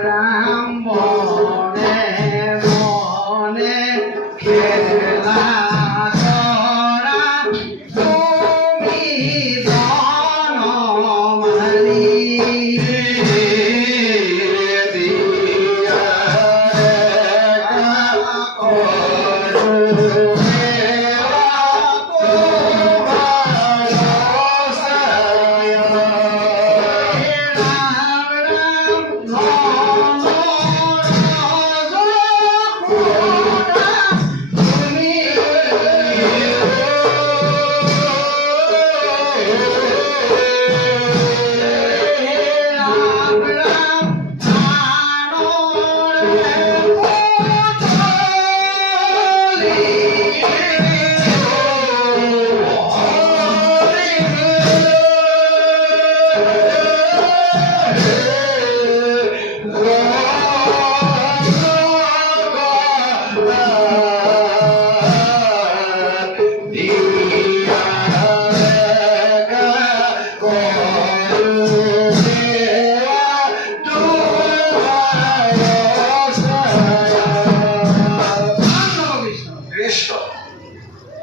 রাম বনে বনে খেলা কৰা তুমি বনমালী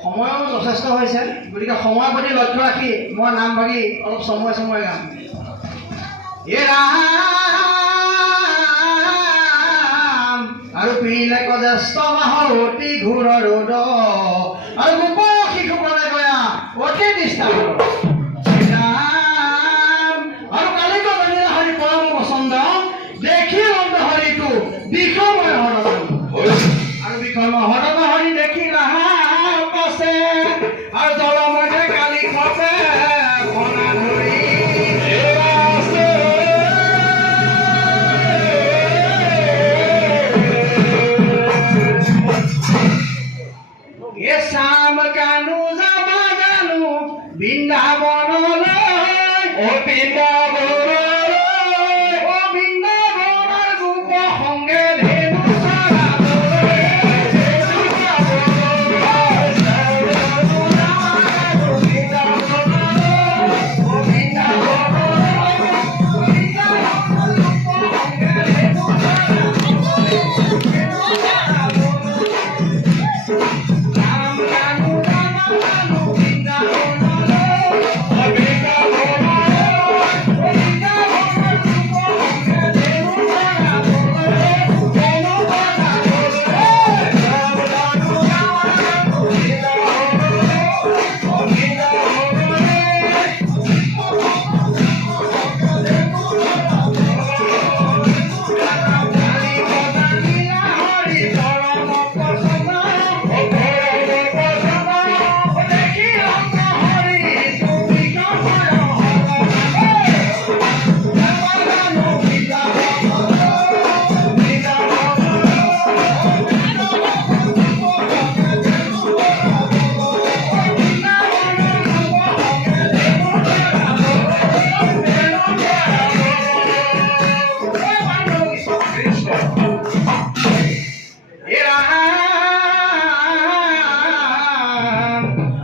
সময়ো যথেষ্ট হৈছে গতিকে সময়ৰ প্ৰতি লক্ষ্য ৰাখি মই নাম ভাগি অলপ সময় সময় গাম হে ৰাম আৰু পিৰিলে কজেষ্ঠ মাহৰ অতি ঘূৰ ৰ'দ আৰু গোপ শিশু প্ৰণে গয়া অতি নিষ্ঠা আৰু কালি কজনী হৰি পৰম পচন্দ দেখি অন্ত হৰিটো বিষময় হৰণ আৰু বিষময় হৰণ হৰি দেখি ৰাহা আৰু দলমতে কালি খপে ফনা ধৰি শ্যাম কানু যাবা জানো বৃন্দাবনলৈ বৃন্দাবনৰ গোপ সংগে ধেনু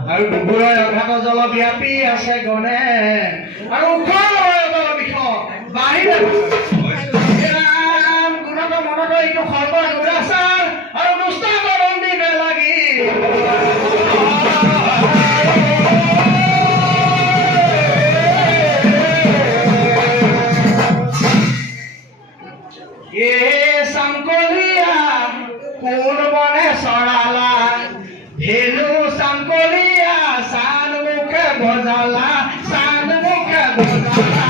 আৰু ডুবুৰৰ অঘাত জল ব্যাপী আছে গণে আৰু বাহিৰে গুণত মনত এইটো সৰ্ব দুৰাচাৰ আৰু দুষ্ট বন্দী বেলাগি চাংকলীয়া কোন বনে চৰালা ধেনু চাংকলীয়া চান মুখে বজালা চান মুখে বজালা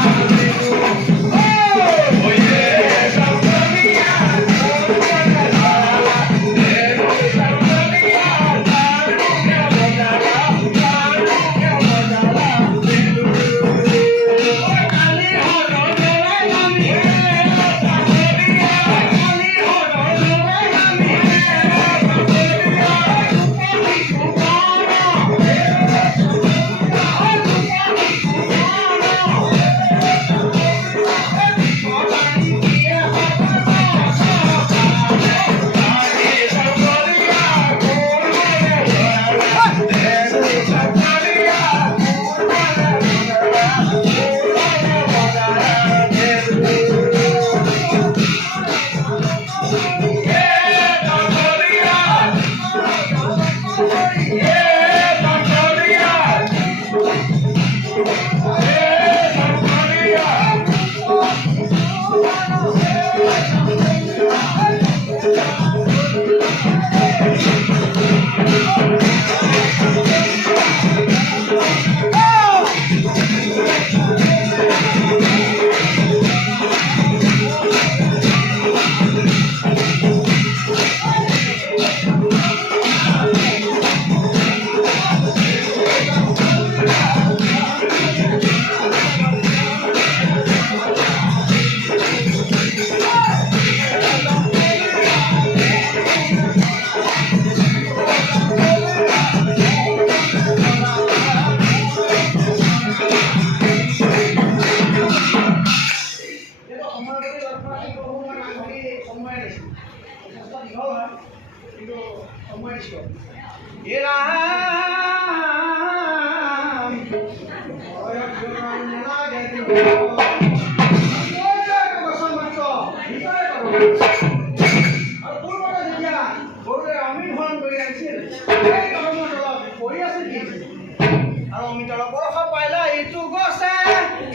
অমিতাৰ বৰষা পাইলা এইটো গছে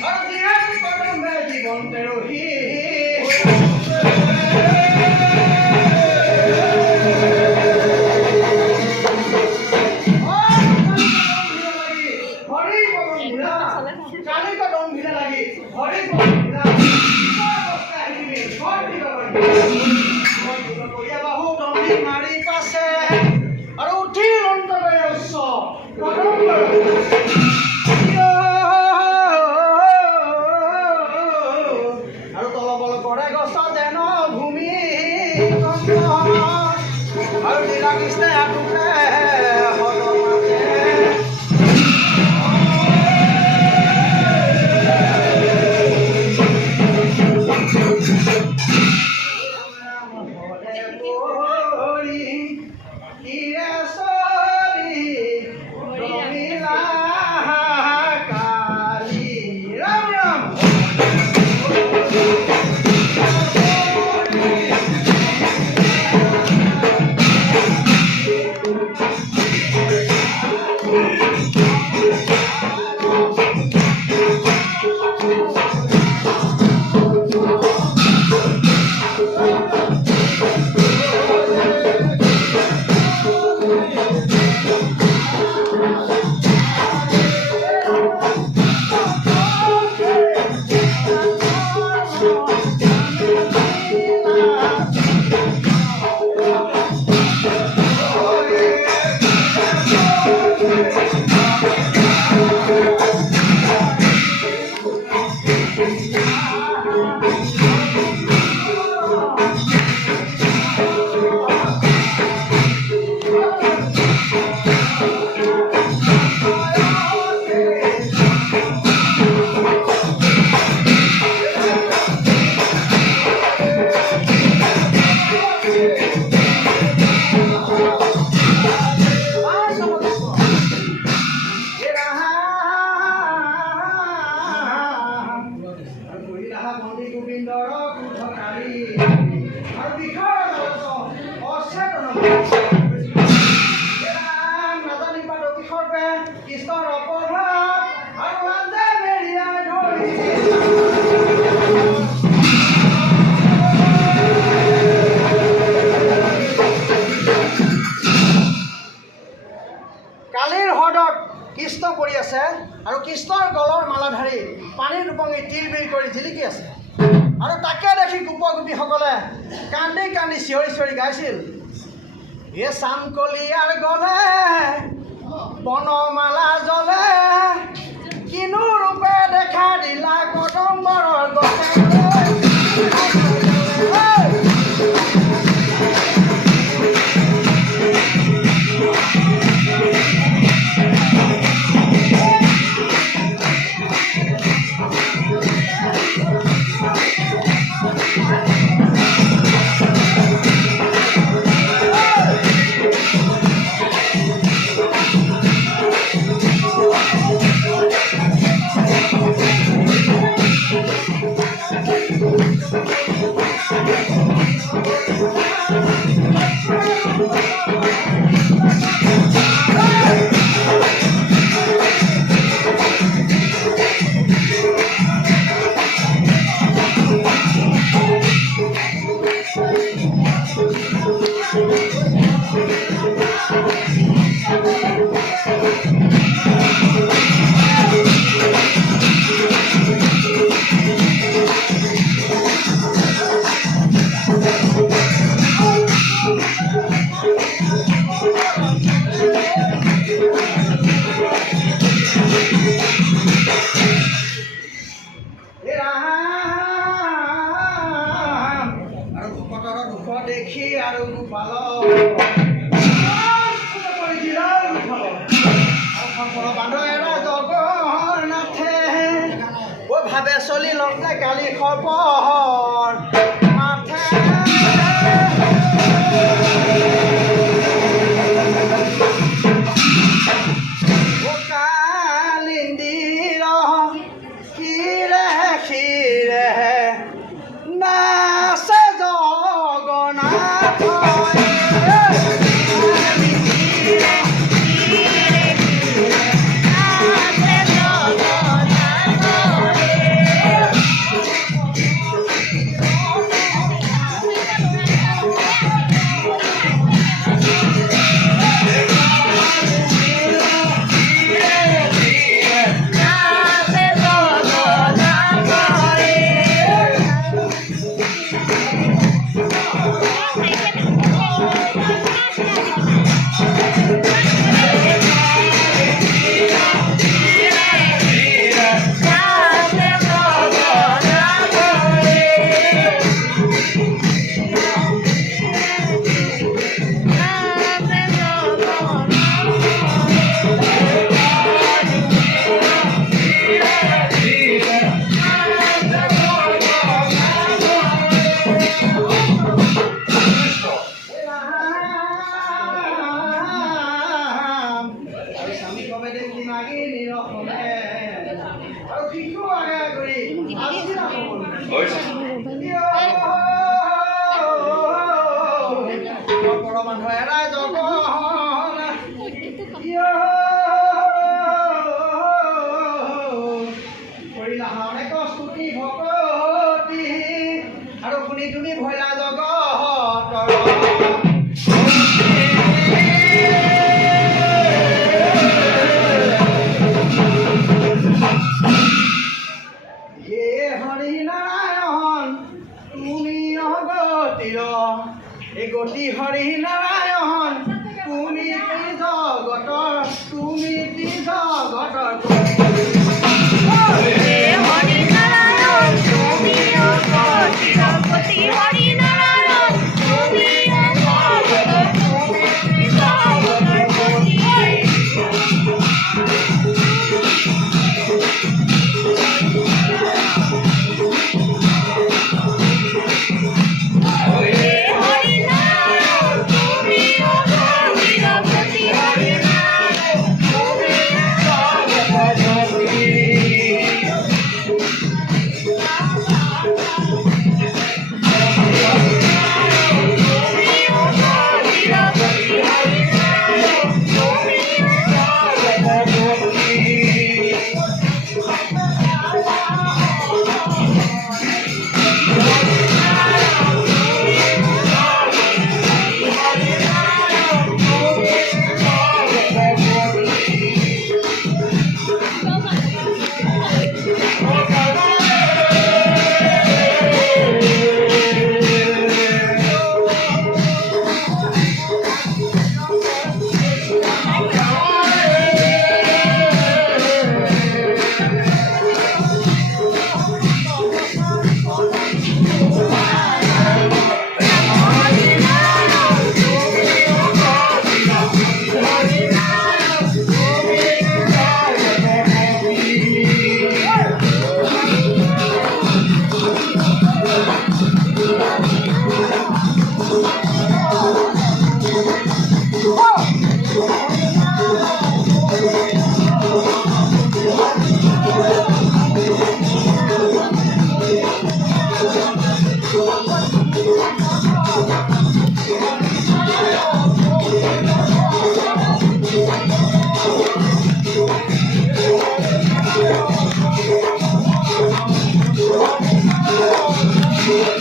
আৰু জীয়াই কদমে জীৱন তেৰহি কালি কদম ভিলা লাগি হৰি বাহু দম্ভি মাৰি পাছে আৰু উঠি অন্তৰলৈ উচ্চ আৰু তলবল কৰে গছ যেন ভূমি আৰু লীলা কৃষ্ণে আটুকে কৃষ্ণ কৰি আছে আৰু কৃষ্ণৰ গলৰ মালাধাৰী পানীৰ ৰূপঙি তিৰবিৰ কৰি জিলিকি আছে আৰু তাকে দেখি গোপ গোপীসকলে কান্দি কান্দি চিঞৰি চিঞৰি গাইছিল এ চামকলিয়াৰ গলে বনমালা জ্বলে কিনো ৰূপে দেখা দিলা কদম্বৰৰ গছে দেখি আৰু গোপাল বান্ধৱেৰা জগন্নাথে ভাবে চলি লওঁতে কালি খবৰ তুমি ভৈলা জগতৰ গতি হৰি নাৰায়ণ তুমি জগতৰ তুমি জগতৰ Thank you.